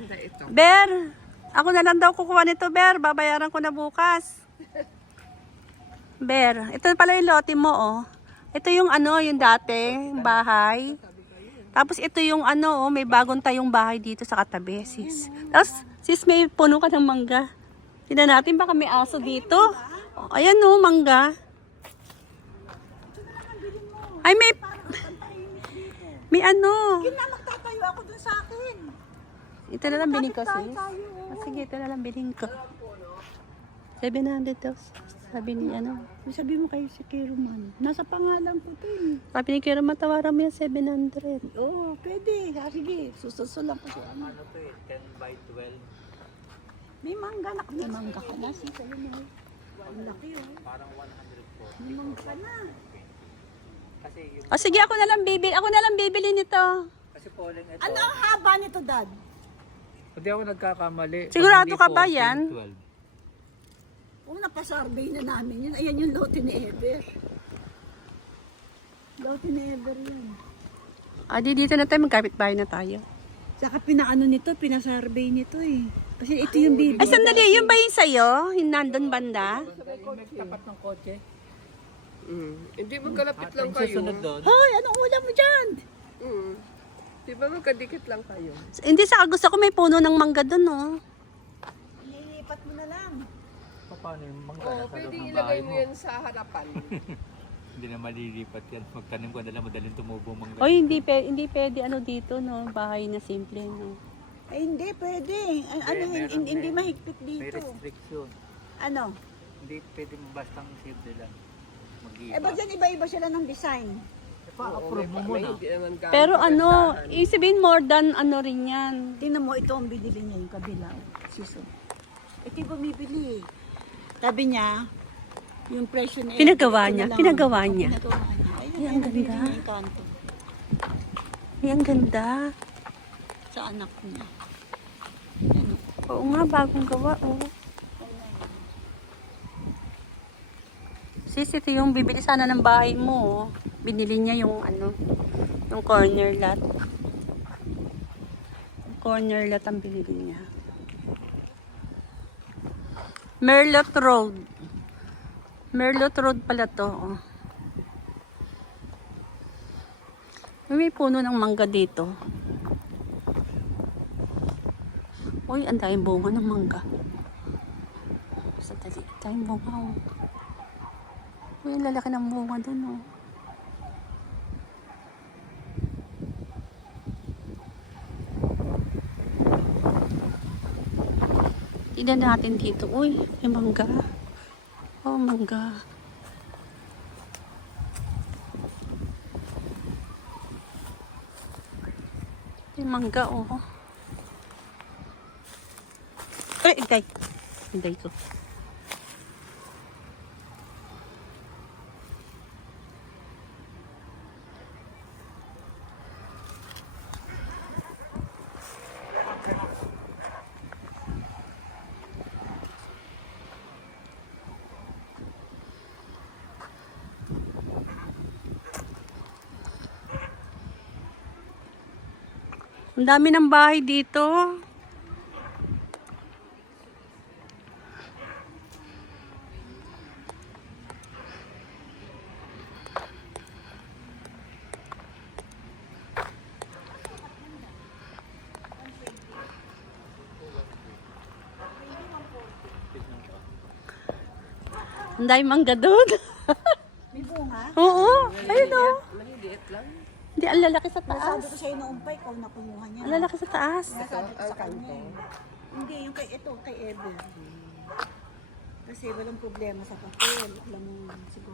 Maganda ito. Ber, ako na lang daw kukuha nito, Ber. Babayaran ko na bukas. Ber, ito pala yung lote mo, oh. Ito yung ano, yung dati, bahay. Tapos ito yung ano, oh, may bagong tayong bahay dito sa katabi, sis. Tapos, sis, may puno ka ng mangga. Tignan natin, baka may aso dito. Oh, ayan, oh, mangga. Ay, may ano. Yun na, magtatayo ako dun sa akin. Ito na lang bilhin ko, sis. Tayo. Sige, ito na lang bilhin ko. 700 daw. Sabi ni ano. Sabi mo kayo si Kiruman. Nasa pangalan ko to eh. Sabi ni Kira, matawaran mo yung 700. Oo, pwede. Sige, sususulan ko siya. Ano to eh, 10 by 12. May mangga na. May mangga ka na. Sisa yun eh. Ang laki oh. Parang 100 po. May mangga ka na. Kasi yung, O sige, ako na lang bibili nito. kasi polling ito. Ano ang haba nito, Dad? Hindi ako nagkakamali. Sigurado Pag ka hindi ba 14, yan? 12. Oo, napasurvey na namin yun. Ayan yung lote ni Ever. Lote ni Ever yan. Di dito na tayo, magkapit-bahay na tayo. Saka pinaano nito, pinasurvey nito eh. Kasi ito yung baby. Ay, sandali, yung ba yung sa'yo? Yung nandun banda? May tapat ng kotse. Hindi magkalapit lang Yung kayo. susunod doon. Hoy, anong ulam mo dyan? Di ba magkadikit lang kayo? Hindi, sa gusto ko may puno ng mangga dun, oh. Nilipat mo na lang. Paano yung mangga Oo, nasa loob pwede ng ilagay bahay mo mo? yan sa harapan. Hindi na malilipat yan. Magtanim ko, dala madaling tumubo mangga. Oy, hindi pwede ano dito, no? Bahay na simple, no? Ay, hindi, pwede. Ano, hindi mahigpit May dito. restriction. Ano? Hindi pwede bastang simple lang. Mag-iba. Eh, ba't yan iba-iba sila ng design? Pa-approve mo May muna. hindi naman gaano Pero ano, kagandahan. ibig sabihin more than ano rin yan. Tingnan mo, ito ang binili niya yung kabila. Siso. Ito yung bumibili. Sabi niya, yung presyo niya. Pinagawa ito niya, na lang. pinagawa Oo, niya. pinagawa niya. Ayun, Ay, ang ayun, binili ganda. niya yung kanto Ay, ang ganda. sa anak niya. Oo nga, bagong gawa, oh. Sis, ito yung bibili sana ng bahay mo, oh. Binili niya yung ano, yung corner lot. Yung corner lot ang binili niya. Merlot Road. Merlot Road pala to, oh. May puno ng mangga dito. Uy, ang daming bunga ng mangga. Sandali, daming bunga, oh. Uy, ang lalaki ng bunga dun, oh. Tignan natin dito. Uy, may mangga. Oh, mangga. May mangga, oh. Ay, intay. Intay ko. Ang dami ng bahay dito. Ang dami mangga doon. May bunga? Oo, ayun o. Maliliit lang. Hindi, ang lalaki sa Sabi taas. ko sa'yo noong pa, ikaw nakuha niya. Ang lalaki sa taas. Sabi ko sa kanya. Hindi, yung kay Ever. Kasi walang problema sa papel. Alam mo, siguro.